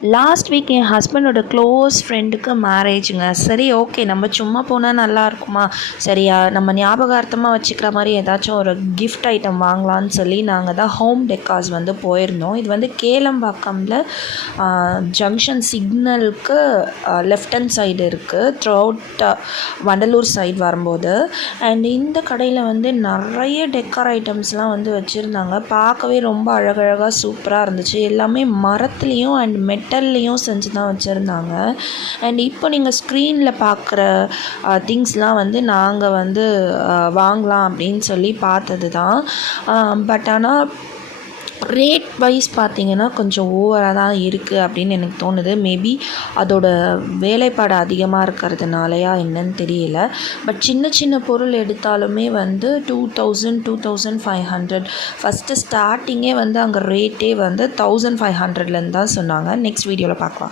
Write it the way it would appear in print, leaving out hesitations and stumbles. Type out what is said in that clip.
Last week என் ஹஸ்பண்டோட close ஃப்ரெண்டுக்கு மேரேஜுங்க. சரி, ஓகே, நம்ம சும்மா போனால் நல்லா இருக்குமா, சரியா நம்ம ஞாபகார்த்தமாக வச்சுக்கிற மாதிரி ஏதாச்சும் ஒரு கிஃப்ட் ஐட்டம் வாங்கலான்னு சொல்லி நாங்கள் தான் ஹோம் டெக்கார்ஸ் வந்து போயிருந்தோம். இது வந்து கேளம்பாக்கம்ல ஜங்ஷன் சிக்னலுக்கு லெஃப்ட் ஹேண்ட் சைடு இருக்குது, த்ரூ அவுட் வண்டலூர் சைடு வரும்போது. அண்ட் இந்த கடையில் வந்து நிறைய டெக்கார் ஐட்டம்ஸ்லாம் வந்து வச்சுருந்தாங்க. பார்க்கவே ரொம்ப அழகழகாக சூப்பராக இருந்துச்சு. எல்லாமே மரத்துலேயும் அண்ட் மெட்டல்லையும் செஞ்சு தான் வச்சுருந்தாங்க. அண்ட் இப்போ நீங்கள் ஸ்க்ரீனில் பார்க்குற திங்ஸ்லாம் வந்து நாங்கள் வந்து வாங்கலாம் அப்படின்னு சொல்லி பார்த்தது தான். பட் ஆனால் ரேட் வைஸ் பார்த்திங்கன்னா கொஞ்சம் ஓவராக தான் இருக்குது அப்படின்னு எனக்கு தோணுது. மேபி அதோட வேலைப்பாடு அதிகமாக இருக்கிறதுனாலயா என்னன்னு தெரியல. பட் சின்ன சின்ன பொருள் எடுத்தாலுமே வந்து 2000 2500 ஃபஸ்ட்டு ஸ்டார்டிங்கே வந்து அங்கே ரேட்டே வந்து 1500லேருந்து தான் சொன்னாங்க. நெக்ஸ்ட் வீடியோவில் பார்க்கலாம்.